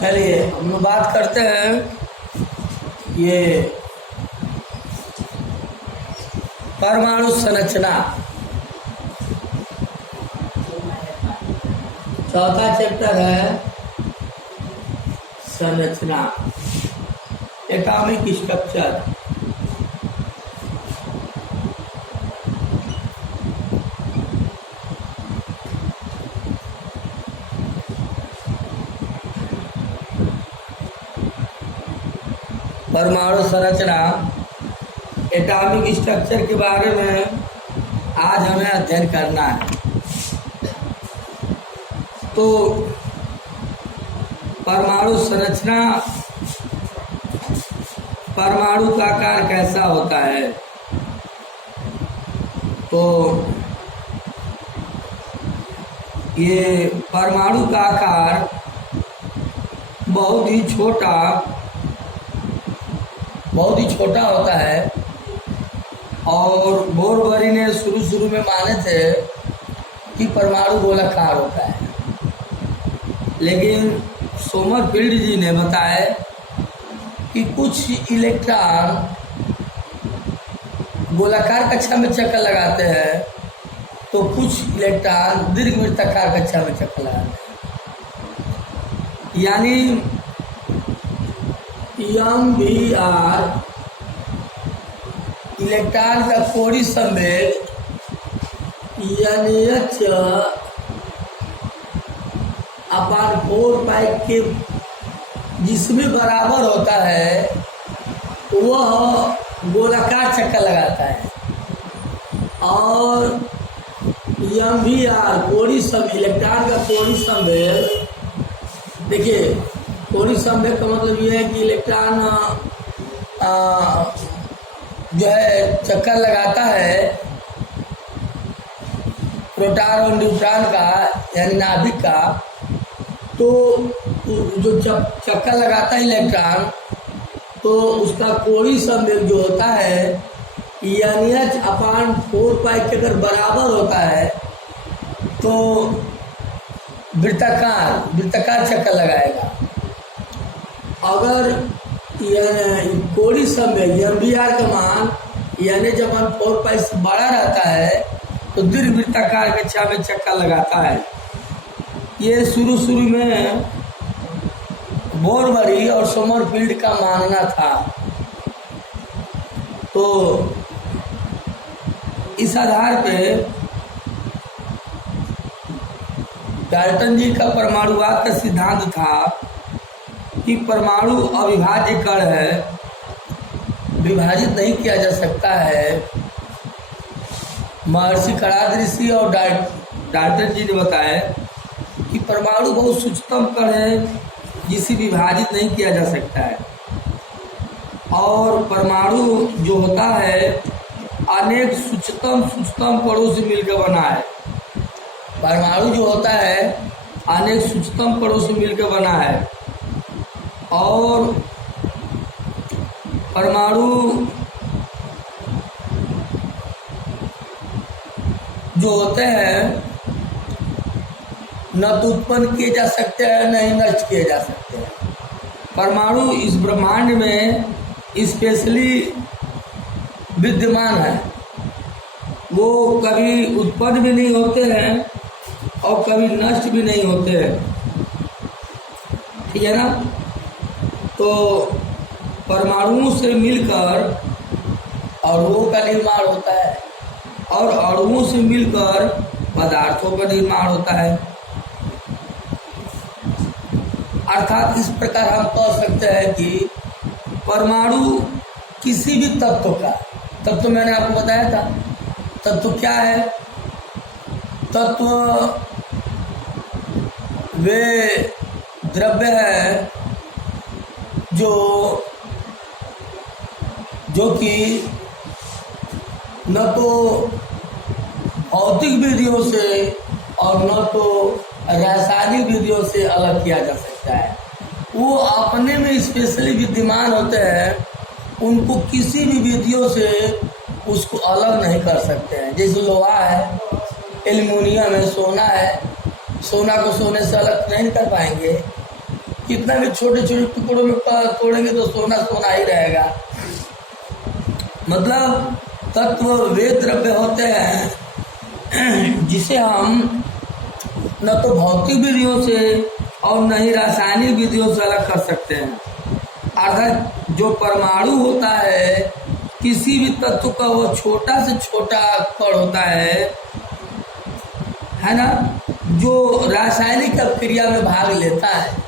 चलिए हम बात करते हैं ये परमाणु संरचना। चौथा चैप्टर है संरचना, एटॉमिक स्ट्रक्चर। परमाणु संरचना, एटॉमिक स्ट्रक्चर के बारे में आज हमें अध्ययन करना है। तो परमाणु संरचना, परमाणु का आकार कैसा होता है? तो ये परमाणु का आकार बहुत ही छोटा होता है। और बोरबरी ने शुरू में माने थे कि परमाणु गोलाकार होता है, लेकिन सोमरफील्ड जी ने बताया कि कुछ इलेक्ट्रॉन गोलाकार कक्षा में चक्कर लगाते हैं, तो कुछ इलेक्ट्रॉन दीर्घवृत्ताकार कक्षा में चक्कर लगाते हैं। यानी MVR इलेक्ट्रॉन का कोणीय संवेग NH/4 के जिसमें बराबर होता है, वह गोलाकार चक्कर लगाता है। और MVR कोणीय संवेग, इलेक्ट्रॉन का कोणीय संवेग, देखिए कोणीय संवेग का मतलब यह है कि इलेक्ट्रॉन जो है चक्कर लगाता है प्रोटॉन और न्यूट्रॉन का, यानी नाभिक का। तो जो चक्कर लगाता है इलेक्ट्रॉन, तो उसका कोणीय संवेग जो होता है NH/4 के अगर बराबर होता है, तो वृत्ताकार चक्कर लगाएगा। अगर कोणीय संवेग MVR का मान NH/4 से बड़ा रहता है, तो दीर्घवृत्ताकार कक्षा में चक्कर लगाता है। ये शुरू में बोरबरी और सोमरफील्ड का मानना था। तो इस आधार पे डाल्टन जी का परमाणुवाद का सिद्धांत था कि परमाणु अविभाज्य कण है, विभाजित नहीं किया जा सकता है। महर्षि कणाद ऋषि और डाल्टन जी ने बताया कि परमाणु बहुत सूक्ष्म कण है, जिसे विभाजित नहीं किया जा सकता है। और परमाणु जो होता है अनेक सूक्ष्म कणों से मिलकर बना है। परमाणु जो होता है अनेक सूक्ष्म कणों से मिलकर बना है। और परमाणु जो होते हैं न तो उत्पन्न किए जा सकते हैं, न ही नष्ट किए जा सकते हैं। परमाणु इस ब्रह्मांड में स्पेशली विद्यमान है। वो कभी उत्पन्न भी नहीं होते हैं और कभी नष्ट भी नहीं होते हैं, ठीक है ना। तो परमाणुओं से मिलकर अणुओं का निर्माण होता है, और अणुओं से मिलकर पदार्थों का निर्माण होता है। अर्थात इस प्रकार हम कह सकते हैं कि परमाणु किसी भी तत्व का, तत्व मैंने आपको बताया था, तत्व क्या है? तत्व वे द्रव्य है जो कि न तो भौतिक विधियों से और न तो रासायनिक विधियों से अलग किया जा सकता है। वो अपने में स्पेशली विद्यमान होते हैं, उनको किसी भी विधियों से उसको अलग नहीं कर सकते हैं। जैसे लोहा है, एल्युमिनियम है, सोना है, सोना को सोने से अलग नहीं कर पाएंगे। कितना भी छोटे छोटे टुकड़ों में तोड़ेंगे तो सोना सोना ही रहेगा। मतलब तत्व वे द्रव्य होते हैं जिसे हम न तो भौतिक विधियों से और न ही रासायनिक विधियों से अलग कर सकते हैं। अर्थात जो परमाणु होता है, किसी भी तत्व का वो छोटा से छोटा कण होता है ना, जो रासायनिक क्रिया में भाग लेता है।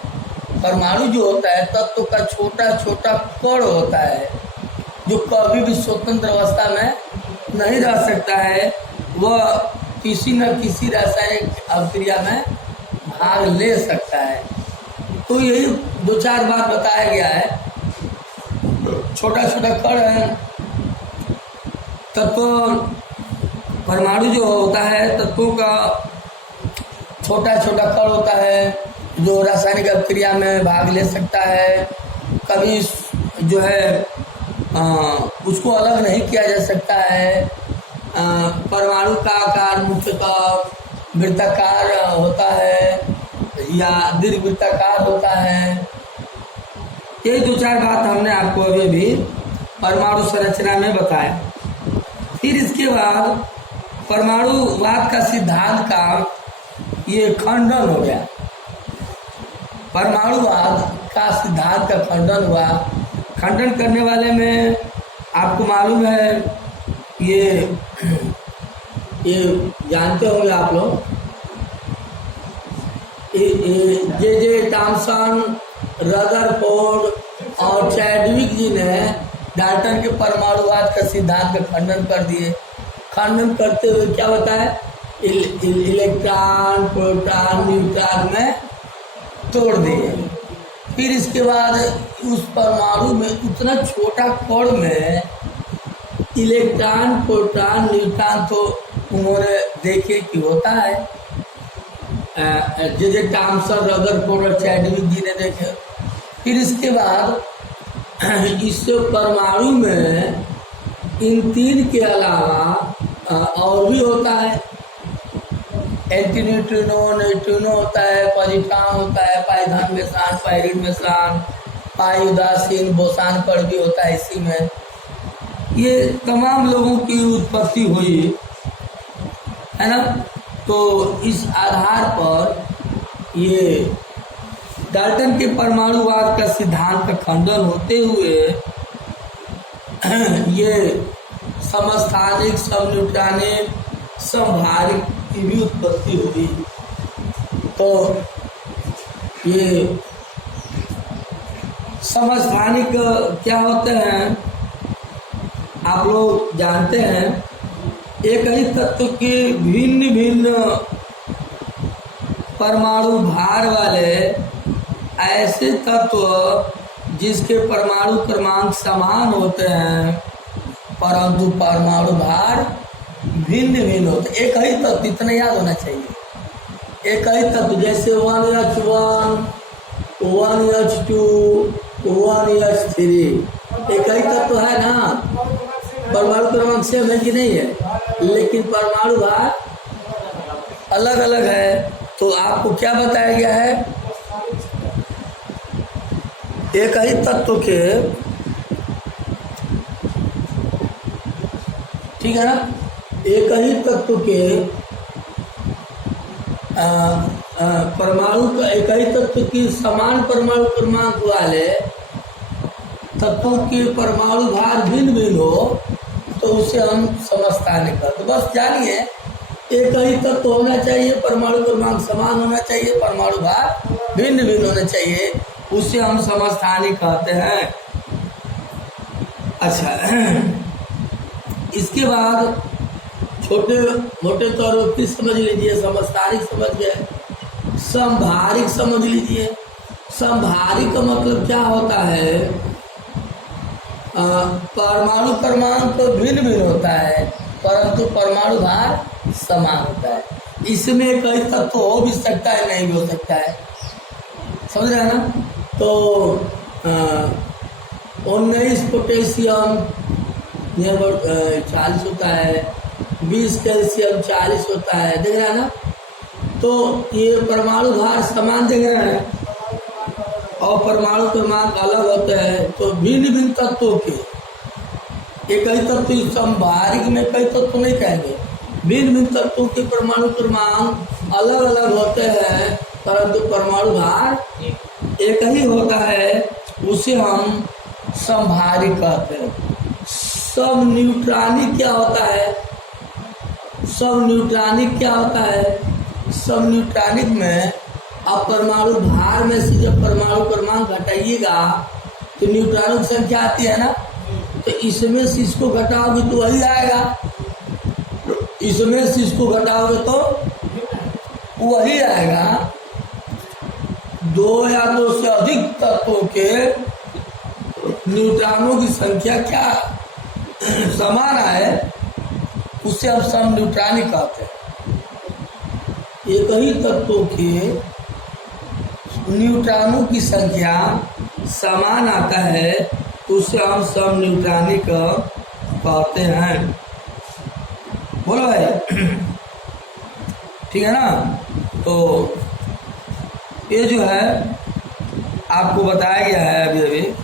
परमाणु जो होता है तत्व का छोटा छोटा कण होता है, जो कभी भी स्वतंत्र अवस्था में नहीं रह सकता है, वह किसी न किसी रासायनिक अभिक्रिया में भाग ले सकता है। तो यही दो चार बार बताया गया है। छोटा छोटा कण है तत्व, परमाणु जो होता है तत्वों का छोटा छोटा कण होता है जो रासायनिक अभिक्रिया में भाग ले सकता है। कभी जो है उसको अलग नहीं किया जा सकता है। परमाणु का आकार मुख्यतः वृत्ताकार होता है या दीर्घवृत्ताकार होता है। ये दो चार बात हमने आपको अभी भी परमाणु संरचना में बताया। फिर इसके बाद परमाणुवाद का सिद्धांत का ये खंडन हो गया। परमाणुवाद का सिद्धांत का खंडन हुआ। खंडन करने वाले में आपको मालूम है, ये जानते होंगे आप लोग, जे थॉमसन, रदरफोर्ड और चैडविक जी ने डाल्टन के परमाणुवाद का सिद्धांत का खंडन कर दिए। खंडन करते हुए क्या बताया, इलेक्ट्रॉन, प्रोटॉन, न्यूट्रॉन में तोड़ दिए। फिर इसके बाद उस परमाणु में उतना छोटा कण में इलेक्ट्रॉन, प्रोटॉन, न्यूट्रॉन तो उन्होंने देखे कि होता है। जे थॉमसन, रदरफोर्ड और चैडविक जी ने देखे। फिर इसके बाद इस परमाणु में इन तीन के अलावा और भी होता है। एंटी न्यूट्रिनो, न्यूट्रिनो होता है, पॉजिट्रॉन होता है, पाइथन मेसान, पाइरिड मेसान, पाई उदासीन, बोसान कण भी होता है इसी में। ये तमाम लोगों की उत्पत्ति हुई है ना। तो इस आधार पर ये डाल्टन के परमाणुवाद का सिद्धांत का खंडन होते हुए ये समस्थानिक, समन्यूट्रॉनिक, समभारिक की भी उत्पत्ति हुई। तो ये समस्थानिक क्या होते हैं आप लोग जानते हैं। एक ही तत्व के भिन्न भिन्न परमाणु भार वाले ऐसे तत्व जिसके परमाणु क्रमांक समान होते हैं परंतु परमाणु भार भिन्न भिन्न होते। एक ही तत्व, इतना याद होना चाहिए। एक ही तत्व जैसे 1H1, 1H2, 1H3, एक ही तत्व है ना। परमाणु क्रमांक सेम है कि नहीं है, लेकिन परमाणु भार अलग अलग है। तो आपको क्या बताया गया है, एक ही तत्व के, ठीक है ना, एक ही तत्व के परमाणु का, एक ही तत्व की समान परमाणु क्रमांक वाले तत्वों के परमाणु भार भिन्न भिन्न हो तो उसे हम समस्थानिक कहते। तो बस जानिए, एक ही तत्व होना चाहिए, परमाणु क्रमांक समान होना चाहिए, परमाणु भार भिन्न भिन्न होना चाहिए, उसे हम समस्थानिक कहते हैं। अच्छा, इसके बाद छोटे मोटे तौर पर समझ लीजिए, समस्थानिक समझ गए, समभारिक समझ लीजिए। समभारिक का मतलब क्या होता है, परमाणु क्रमांक तो भिन्न भिन्न होता है परंतु परमाणु भार समान होता है। इसमें कई तत्व हो भी सकता है, नहीं भी हो सकता है, समझ रहे हैं ना। तो 19 पोटेशियम 40 होता है, 20 कैल्शियम 40 होता है, देख रहा है ना। तो ये परमाणु भार समान देख रहे हैं और परमाणु क्रमांक अलग होते हैं। तो भिन्न भिन्न तत्वों के ये कई तत्व संभारिक में कई तत्व नहीं कहेंगे, भिन्न भिन्न तत्वों के परमाणु क्रमांक अलग अलग होते हैं, परंतु परमाणु भार एक ही होता है, उसे हम संभारिक कहते हैं। सब न्यूट्रॉनिक क्या होता है? सब न्यूट्रॉनिक क्या होता है? सब न्यूट्रॉनिक में आप परमाणु भार में से जब परमाणु क्रमांक घटाइएगा तो न्यूट्रॉनों की संख्या आती है ना, तो इसमें से इसको घटाओगे तो वही आएगा, इसमें से इसको घटाओगे तो वही आएगा। दो या दो से अधिक तत्वों के न्यूट्रॉनों की संख्या क्या समान है, उससे हम सम न्यूट्रॉनिक कहते हैं। एक ही तत्वों के न्यूट्रॉनों की संख्या समान आता है तो उसे हम सम न्यूट्रॉनिक कहते हैं। बोलो भाई, ठीक है ना। तो ये जो है आपको बताया गया है अभी।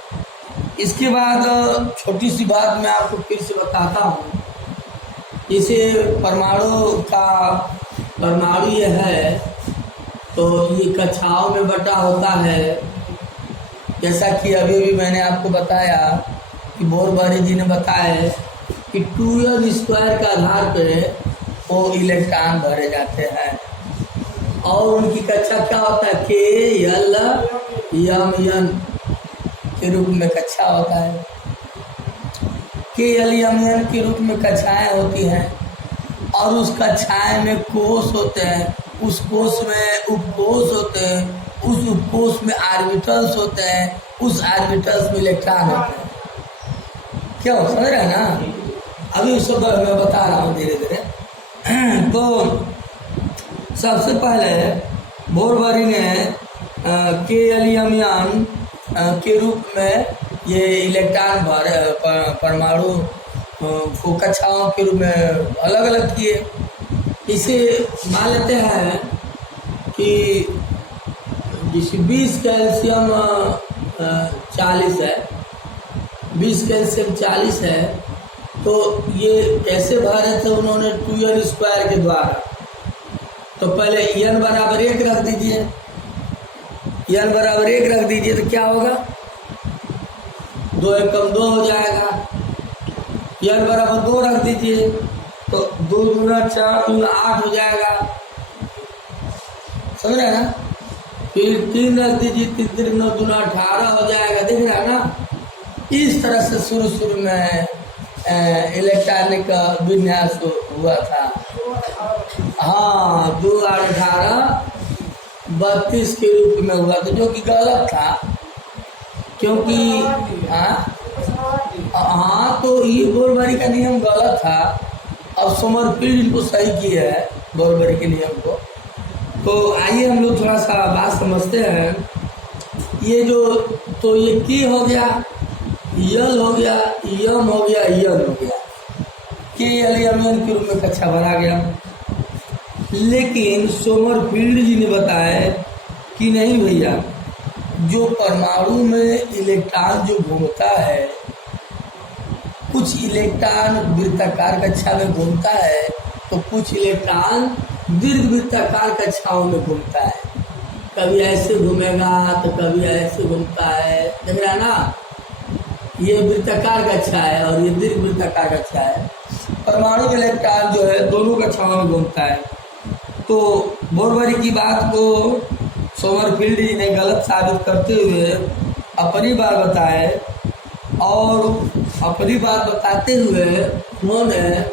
इसके बाद छोटी सी बात मैं आपको फिर से बताता हूँ। जैसे परमाणु ये है तो ये कक्षाओं में बटा होता है। जैसा कि अभी भी मैंने आपको बताया कि बोरबारी जी ने बताया कि 2n² के आधार पर वो इलेक्ट्रॉन भरे जाते हैं और उनकी कक्षा क्या होता है? KLMN के रूप में कक्षा होता है। KLMN के रूप में कक्षाएं होती हैं और उस कक्षाएं में कोष होते हैं, उस कोष में उपकोष होते हैं, उस उपकोष में ऑर्बिटल्स होते हैं, उस ऑर्बिटल्स में इलेक्ट्रॉन होते हैं। क्या हो समझ रहे हैं ना? अभी सब मैं बता रहा हूँ धीरे धीरे। तो सबसे पहले बोरबारी ने KLMN के रूप में ये इलेक्ट्रॉन परमाणु को कक्षाओं के रूप में अलग अलग किए। इसे मान लेते हैं कि जैसे 20 कैल्शियम 40 है, 20 कैल्शियम 40 है, तो ये कैसे भरे थे उन्होंने 2n² के द्वारा। तो पहले n बराबर 1 रख दीजिए, n बराबर 1 रख दीजिए तो क्या होगा? 2 एकम 2 हो जाएगा। n बराबर 2 रख दीजिए तो 2 दूना 4 दूना 8 हो जाएगा, समझ रहे हैं ना। फिर 3 रख दीजिए, 3 3 9 दूना 18 हो जाएगा, देख रहे हैं ना। इस तरह से शुरू में इलेक्ट्रॉनिक का विन्यास हुआ था। हाँ, 2 8 18 32 के रूप में हुआ था, जो कि गलत था क्योंकि हाँ तो ये बोरबारी का नियम गलत था। अब समरफील्ड इनको सही किया है बोरबारी के नियम को। तो आइए हम लोग थोड़ा सा बात समझते हैं। ये जो तो ये की हो गया, यल हो गया, यम हो गया, यल हो गया, KLMN के रूप में कक्षा भरा गया। लेकिन समरफील्ड जी ने बताया कि नहीं भैया, जो परमाणु में इलेक्ट्रॉन जो घूमता है, कुछ इलेक्ट्रॉन वृत्ताकार कक्षा में घूमता है तो कुछ इलेक्ट्रॉन दीर्घ वृत्ताकार कक्षाओं में घूमता है। कभी ऐसे घूमेगा तो कभी ऐसे घूमता है, देख रहा है ना। ये वृत्ताकार कक्षा है और ये दीर्घ वृत्ताकार कक्षा है। परमाणु इलेक्ट्रॉन जो है दोनों कक्षाओं में घूमता है। तो बोरबारी की बात को समरफील्ड जी ने गलत साबित करते हुए अपनी बात बताए और अपनी बात बताते हुए उन्होंने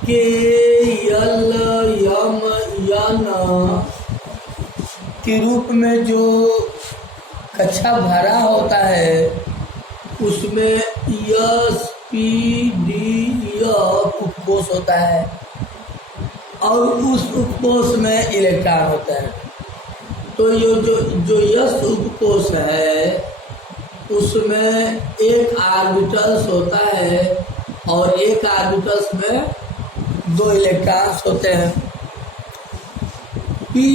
KLMN के रूप में जो कक्षा भरा होता है उसमें SPD उपकोष होता है और उस उपकोष में इलेक्ट्रॉन होता है। तो ये जो यस उपकोष है उसमें एक ऑर्बिटल्स होता है और एक ऑर्बिटल्स में 2 इलेक्ट्रॉन्स होते हैं। पी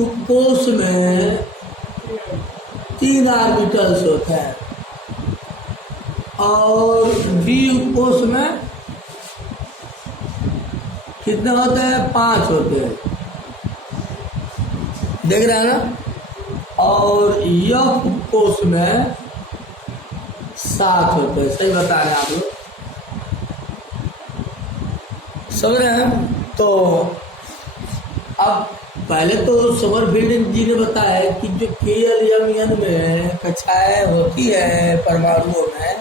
उपकोष में 3 ऑर्बिटल्स होते हैं और बी उपकोष में कितने होते हैं? 5 होते हैं, देख रहे हैं ना। और एफ उपकोष में 7 होते हैं। सही बता रहे हैं आप लोग, समझ रहे हैं। तो अब पहले तो समरफील्ड जी ने बताया कि जो KLMN में कक्षाएं होती है परमाणुओं में,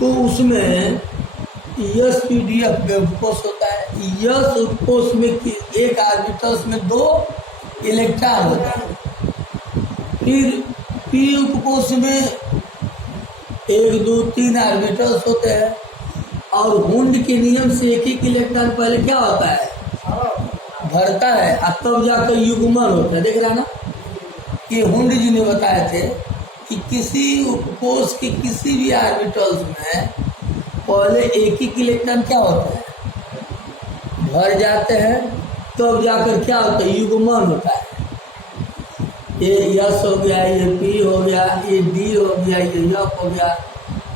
तो उसमें SPDF उपकोष होता है। यस उपकोष में एक ऑर्बिटल्स में 2 इलेक्ट्रॉन होता है। फिर पी उपकोष में 1, 2, 3 ऑर्बिटल्स होते हैं और हुंड के नियम से एक इलेक्ट्रॉन पहले क्या होता है? भरता है और तब जाकर युग्मन होता है। देख रहा है ना, कि हुंड जी ने बताए थे कि किसी उपकोष के किसी भी ऑर्बिटल्स में पहले एक इलेक्ट्रॉन क्या होता है? भर जाते हैं, तब जाकर क्या होता है? युग्मन होता है। ये यस हो गया, ये पी हो गया, ये डी हो गया, ये एफ हो गया।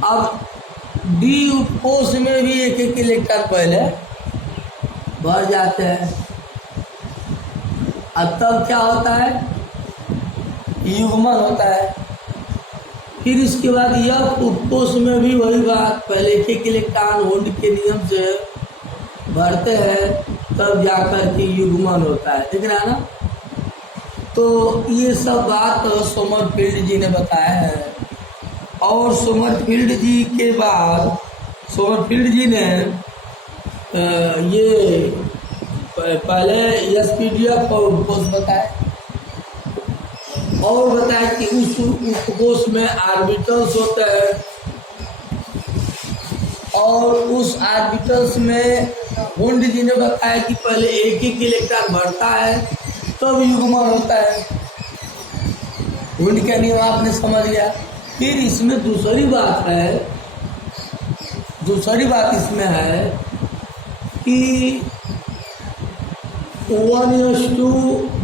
अब डी उपकोष में भी एक इलेक्ट्रॉन पहले भर जाते हैं और तब क्या होता है? युग्मन होता है। फिर इसके बाद यह उपकोष में भी वही बात, पहले एक इलेक्ट्रॉन हुंड के नियम से भरते हैं, तब जाकर के युग्मन होता है। देख रहा है ना। तो ये सब बात समरफील्ड जी ने बताया है। और समरफील्ड जी के बाद समरफील्ड जी ने ये पहले SPDF और उपकोष बताया और बताया कि उस उपकोष में ऑर्बिटल्स होते हैं और उस ऑर्बिटल्स में हुंड जी ने बताया कि पहले एक इलेक्ट्रॉन भरता है, तब युग्मन होता है। हुंड का नियम आपने समझ लिया। फिर इसमें दूसरी बात इसमें है कि 1:2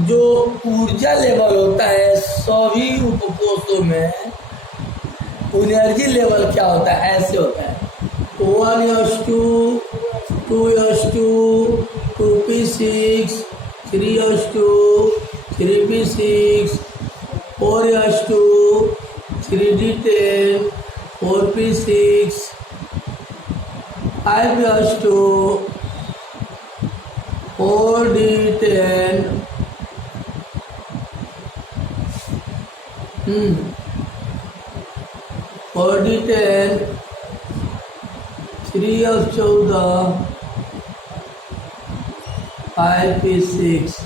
जो ऊर्जा लेवल होता है सभी उपकोषों में, एनर्जी लेवल क्या होता है? ऐसे होता है 1:2, 2:2, 2p6, 3:2, 3p6, 4:2, 3d10, 4p6, 5:2, 4d10, 4d10, 3/14, 5p6।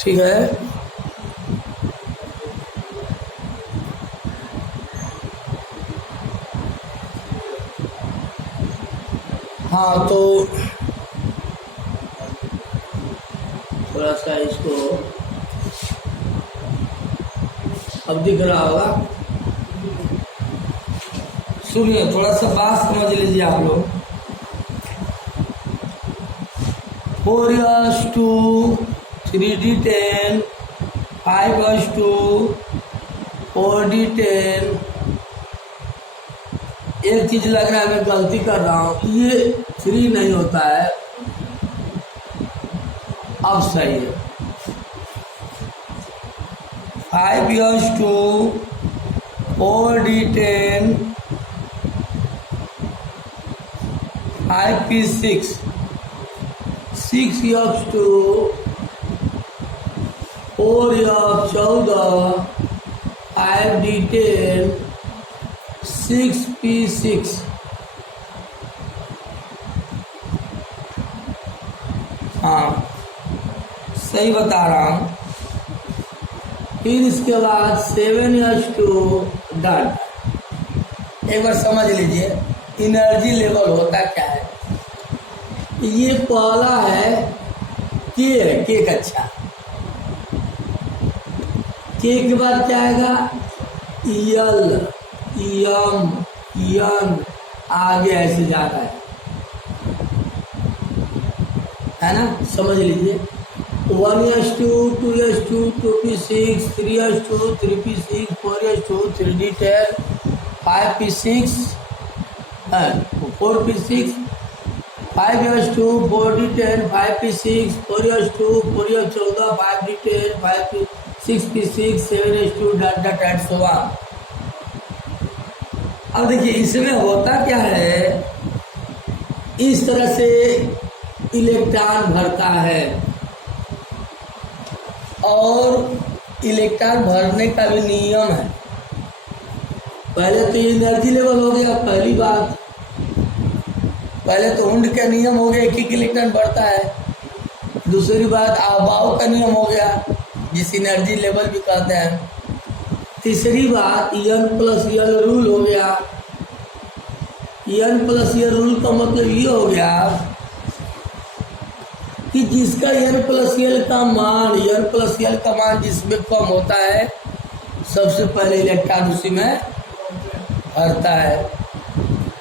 ठीक है। हाँ, तो थोड़ा सा इसको अब दिख रहा होगा, सुनिए, थोड़ा सा बात समझ लीजिए आप लोग। 4:2, 3d10, 5:2, 4d10। एक चीज लग रहा है मैं गलती कर रहा हूँ, ये 3 नहीं होता है। अब सही है। 5:2, 4d10, 5p6, 6:2, 4:14, 5d10, 6p6। हाँ, सही बता रहा हूँ। फिर इसके बाद 7:2 डन। एक बार समझ लीजिए एनर्जी लेवल होता क्या है। ये पहला है के कक्षा। के बाद क्या आएगा? यल, यम, यन, आगे ऐसे जा रहा है ना, समझ लीजिए। 1s2, 2s2, 2p6, 3s2, 3p6, 4s2, 3d10, 5p6, 4p6, 5s2, 4d10, 5p6, 4s2, 4s14, 5d10, 5p, 6p6, 7s2, dot dot and so on. अब देखिए इसमें होता क्या है, इस तरह से इलेक्ट्रॉन भरता है और इलेक्ट्रॉन भरने का भी नियम है। पहले तो ये एनर्जी लेवल हो गया, पहली बात। पहले तो हुंड का नियम हो गया, एक इलेक्ट्रॉन बढ़ता है। दूसरी बात आबाव का नियम हो गया, जिस एनर्जी लेवल भी कहते हैं। तीसरी बात एन प्लस एल रूल हो गया। एन प्लस एल रूल का मतलब ये हो गया कि जिसका एन प्लस एल का मान, एन प्लस एल का मान जिसमें कम होता है, सबसे पहले इलेक्ट्रॉन उसी में भरता है।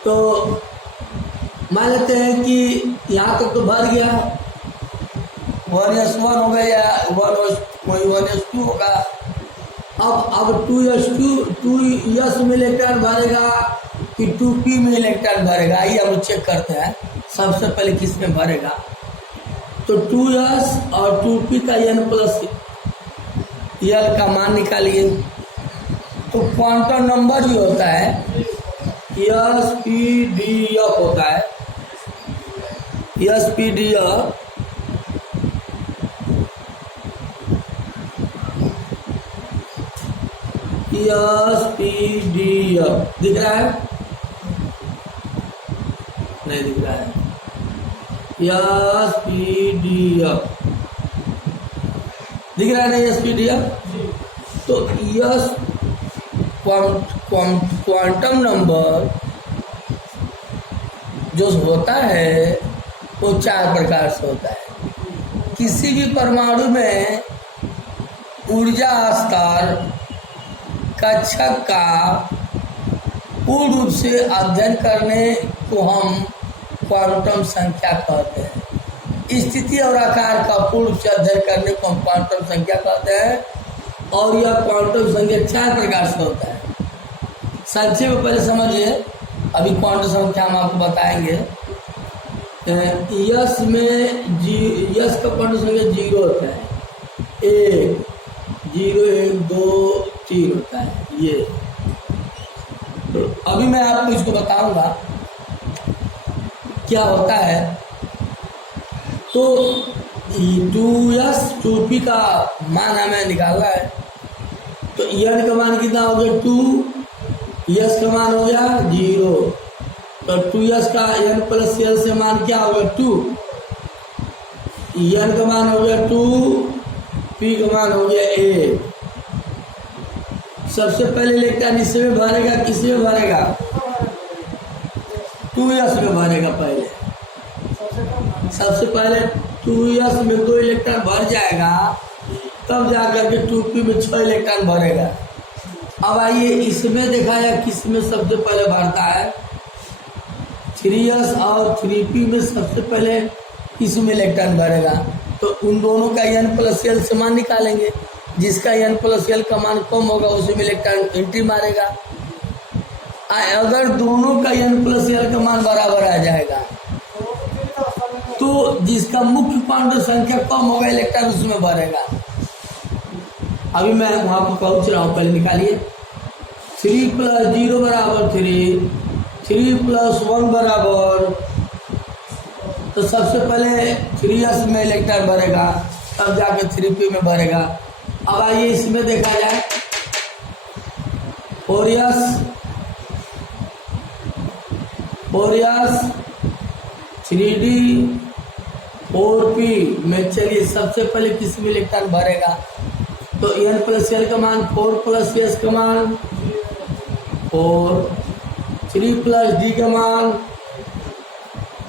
तो मान लेते हैं कि यहाँ तक तो भर गया, 1s1 हो गया या 1s2 होगा। अब 2s में इलेक्ट्रॉन भरेगा कि 2p में इलेक्ट्रॉन भरेगा, आइए हम चेक करते हैं। सबसे पहले किस में भरेगा, तो 2s और 2p का n प्लस एल का मान निकालिए। तो क्वांटम नंबर भी होता है, SPDF होता है, SPDF। SPDF दिख रहा है? नहीं दिख रहा है। SPDF दिख रहा है नहीं? SPDF। तो यस क्वांटम नंबर जो होता है वो 4 प्रकार से होता है। किसी भी परमाणु में ऊर्जा स्तर कक्षक का पूर्ण रूप से अध्ययन करने को हम क्वांटम संख्या कहते हैं। स्थिति और आकार का पूर्ण रूप से अध्ययन करने को हम क्वांटम संख्या कहते हैं। और यह क्वांटम संख्या 4 प्रकार से होता है। संक्षेप में पहले समझिए, अभी क्वांटम संख्या हम आपको बताएंगे। यस में यस का क्वांटम संख्या 0 होता है, 1, 0, 1, 2, 3 होता है ये। तो अभी मैं आपको इसको बताऊंगा क्या होता है। तो 2s 2p का मान हमें निकालना है। तो n का मान कितना हो गया 2, s का मान हो गया 0। तो 2s का n प्लस l से मान क्या हो गया 2, n का मान हो गया 2, p का मान हो गया 1। सबसे पहले इलेक्ट्रॉन इसमें भरेगा, किसमें भरेगा 2s में भरेगा। पहले सबसे पहले 2s में 2 इलेक्ट्रॉन भर जाएगा, तब जाकर के 2p में 6 इलेक्ट्रॉन भरेगा। अब आइए इसमें देखा जाए किसमें सबसे पहले भरता है। 3s और 3p में सबसे पहले किसमें इलेक्ट्रॉन भरेगा। तो उन दोनों का n प्लस l से मान निकालेंगे। जिसका n प्लस l का मान कम होगा उसमें इलेक्ट्रॉन एंट्री मारेगा। अगर दोनों का n प्लस l का मान बराबर आ जाएगा तो जिसका मुख्य क्वांटम संख्या कम होगा इलेक्ट्रॉन उसमें भरेगा। अभी मैं वहां पर पहुंच रहा हूं, पहले निकालिए। 3 + 0 = 3, 3 + 1 बराबर, तो सबसे पहले 3s में इलेक्ट्रॉन भरेगा, तब जाकर 3p में भरेगा। अब आइए इसमें देखा जाए 4s 3d 4p में। चलिए सबसे पहले किस में इलेक्ट्रॉन भरेगा। तो n प्लस l का मान 4 प्लस s का मान 4, 3 प्लस d का मान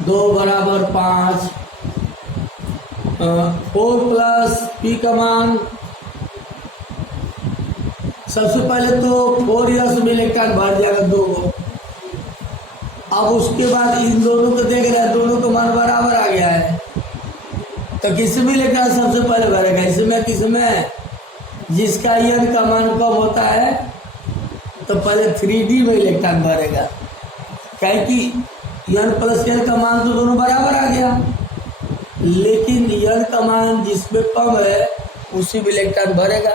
2 बराबर 5, 4 प्लस p का मान सबसे पहले तो 4 इयर्स में इलेक्ट्रॉन भर जाएगा 2 को। अब उसके बाद इन दोनों को देख रहे हैं, दोनों को मान बराबर आ गया है, तो किसमें इलेक्ट्रॉन सबसे पहले भरेगा? इसमें किसमें? जिसका ईयन का मान कम होता है तो पहले 3D में इलेक्ट्रॉन भरेगा, क्या कि ईयन प्लस ईयन का मान तो दोनों बराबर आ गया, लेकिन ईयन का मान जिसमें कम है उसी में इलेक्ट्रॉन भरेगा।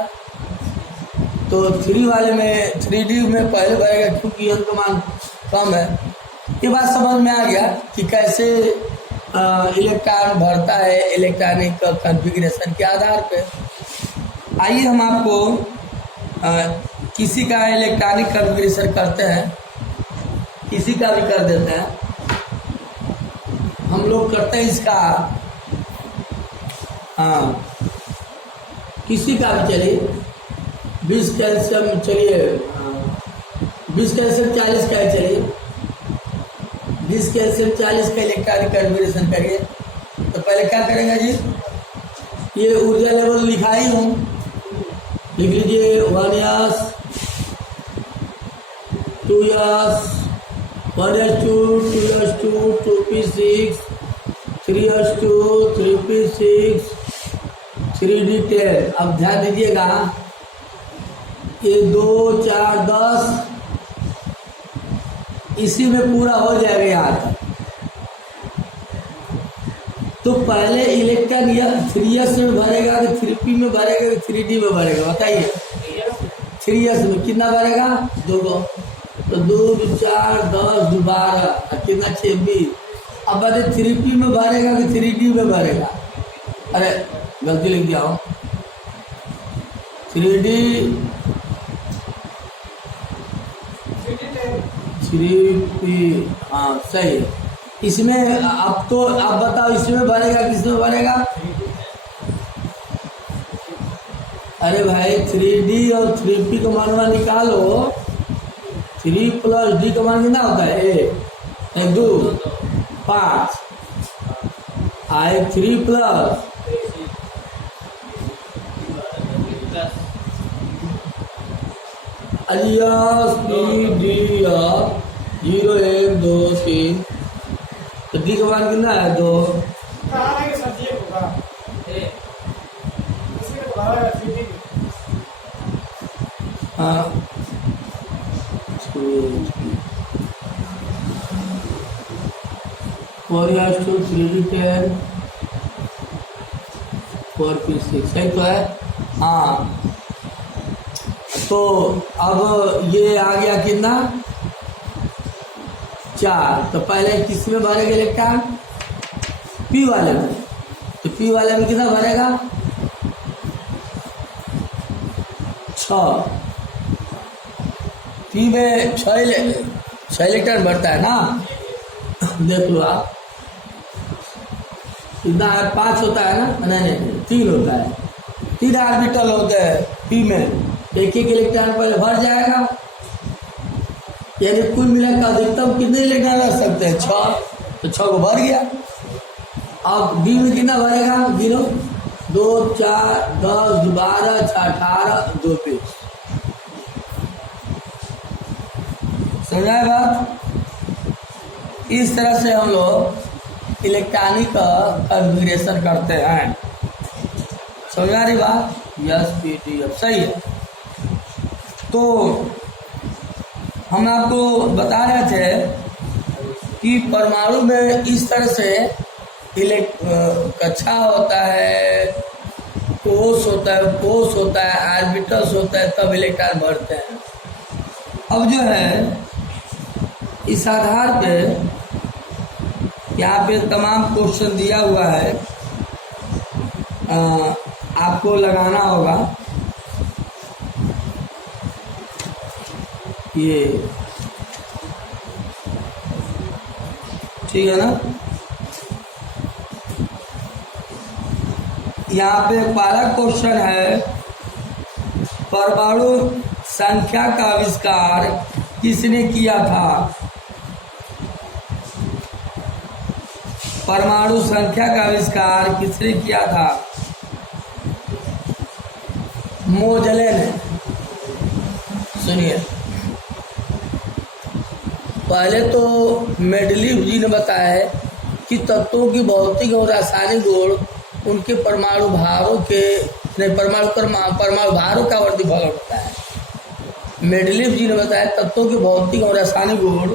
तो 3 वाले में 3D में पहले भरेगा क्योंकि ईयन का मान कम है। ये बात समझ में आ गया कि कैसे इलेक्ट्रॉन भरता है इलेक्ट्रॉनिक कॉन्फ़िगरेशन के आधार पे। आइए हम आपको किसी का इलेक्ट्रॉनिक कॉन्फ़िगरेशन करते हैं, किसी का भी कर देते हैं। हम लोग करते हैं इसका, किसी का भी चलिए 20 कैल्शियम, चलिए 20 कैल्शियम 40 का चलिए 20 कैल्शियम 40 का इलेक्ट्रॉनिक कॉन्फ़िगरेशन करिए। तो पहले क्या करेंगे जी, ये ऊर्जा लेवल लिखा ही हूँ, लिख लीजिए 1s 2s 1s2 2s2 2p6 3s2 3p6 3d10। अब ध्यान दीजिएगा, ये 2 4 10 इसी में पूरा हो जाएगा यहाँ तक। तो पहले इलेक्ट्रॉन या 3s में भरेगा कि 3p में भरेगा कि 3d में भरेगा? बताइए। 3s में कितना भरेगा? 2 को, तो 2 4 10 12 कितना 26। अब बताइए 3p में भरेगा कि 3d में भरेगा? अरे गलती लिख दिया हूँ, 3d 3p, हाँ सही है। इसमें अब तो आप बताओ इसमें भरेगा किसमें भरेगा? अरे भाई 3d और 3p का मान निकालो। 3 + d का मान कितना होता है? 1 2 5 आए 3 प्लस अलियास डी 0 1 2 3, तो डी का मान कितना है? 2। हाँ 4s2 3d10 4p6 सही तो है। हाँ तो अब ये आ गया कितना? 4। तो पहले किस में भरेगा इलेक्ट्रॉन? p वाले में। तो p वाले में कितना भरेगा? 6। p में 6 इलेक्ट्रॉन भरता है ना, देख लो आप कितना है? 5 होता है ना? नहीं 3 होता है, 3 ऑर्बिटल होते हैं p में, एक इलेक्ट्रॉन पहले भर जाएगा, यानी कुल मिलाकर अधिकतम कितने इलेक्ट्रॉन रख सकते हैं? 6। तो 6 को भर गया। अब डी में कितना भरेगा? 0 2 4 10 12 18 2 पे। समझा बात? इस तरह से हम लोग इलेक्ट्रॉनिक कॉन्फ़िगरेशन करते हैं। समझा रही बात? यस पीटी सही है। तो हम आपको बता रहे थे कि परमाणु में इस तरह से कक्षा होता है, कोष होता है, ऑर्बिटल्स होता है, तब इलेक्ट्रॉन भरते हैं। अब जो है इस आधार पे यहाँ पे तमाम क्वेश्चन दिया हुआ है, आपको लगाना होगा। ये ठीक है ना? यहाँ पे पहला क्वेश्चन है, परमाणु संख्या का आविष्कार किसने किया था? परमाणु संख्या का आविष्कार किसने किया था? मोजले ने। सुनिए, पहले तो मेंडलीव जी ने बताया है कि तत्वों की भौतिक और रासायनिक गुण उनके परमाणु भारों के परमाणु भारों का वर्गीकरण होता है। मेंडलीव जी ने बताया तत्वों के भौतिक और रासायनिक गुण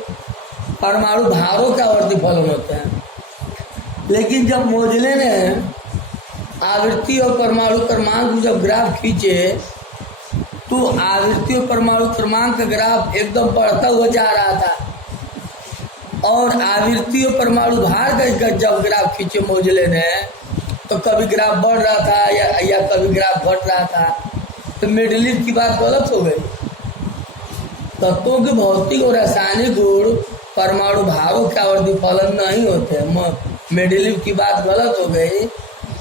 परमाणु भारों का वर्गीकरण होता है। लेकिन जब मोजले ने आवृत्ति और परमाणु क्रमांक जब ग्राफ खींचे तो आवृत्ति और परमाणु क्रमांक का ग्राफ एकदम बढ़ता हुआ जा रहा था और आवृत्ति और परमाणु भार का जब ग्राफ खींचे मोजले ने तो कभी ग्राफ बढ़ रहा था या कभी ग्राफ घट रहा था। तो मेंडलीव की बात गलत हो गई। तत्वों के भौतिक और रासायनिक गुण परमाणु भारों का वर्गीकरण नहीं होते। मेंडलीव की बात गलत हो गई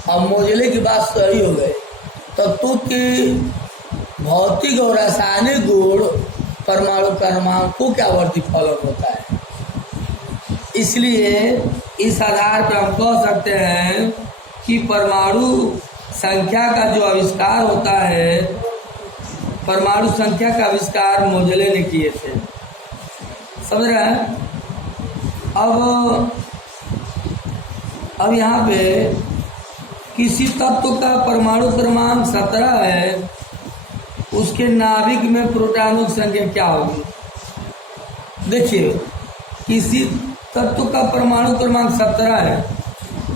और मोजले की बात सही हो गई। तत्वों की भौतिक और रासायनिक गुण परमाणु क्रमांकों का वर्गीकरण होता है। इसलिए इस आधार पर हम कह सकते हैं कि परमाणु संख्या का जो आविष्कार होता है, परमाणु संख्या का आविष्कार मोजले ने किए थे। समझ रहे हैं? अब यहाँ पे किसी तत्व का परमाणु क्रमांक 17 है, उसके नाभिक में प्रोटॉनों की संख्या क्या होगी? देखिए, किसी तत्व का परमाणु क्रमांक 17 है,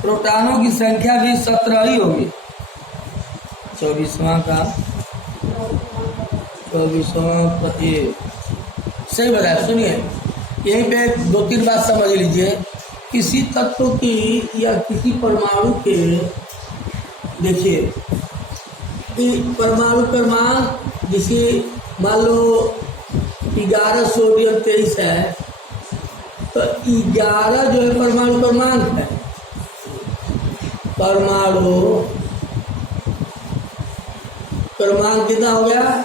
प्रोटॉनों की संख्या भी 17 ही होगी। 24वां का 24वां सही बताया। सुनिए, यहीं पे 2-3 बात समझ लीजिए। किसी तत्व की या किसी परमाणु के, देखिए परमाणु क्रमांक जिसे मान लो 11 सोडियम 23 है, तो 11 जो है परमाणु क्रमांक है। परमाणु क्रमांक कितना हो गया?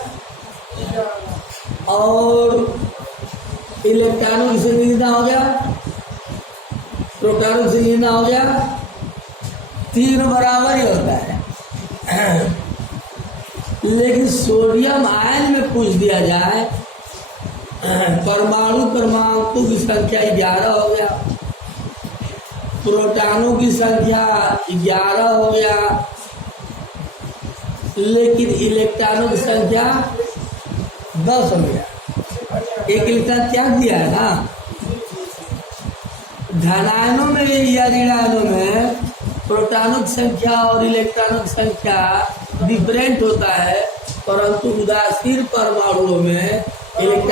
और इलेक्ट्रॉनों की संख्या कितना हो गया? प्रोटॉनों की संख्या कितना हो गया? 3 बराबर ही होता है। लेकिन सोडियम आयन में पूछ दिया जाए, परमाणु क्रमांकों की संख्या 11 हो गया, प्रोटॉनों की संख्या 11 हो गया, लेकिन इलेक्ट्रॉनों की संख्या 10 हो गया। एक इलेक्ट्रॉन त्याग दिया है ना। धनायनों में या ऋणायनों में प्रोटॉनों की संख्या और इलेक्ट्रॉनों की संख्या डिफरेंट होता है, परंतु उदासीन परमाणुओं में इलेक्ट्रॉन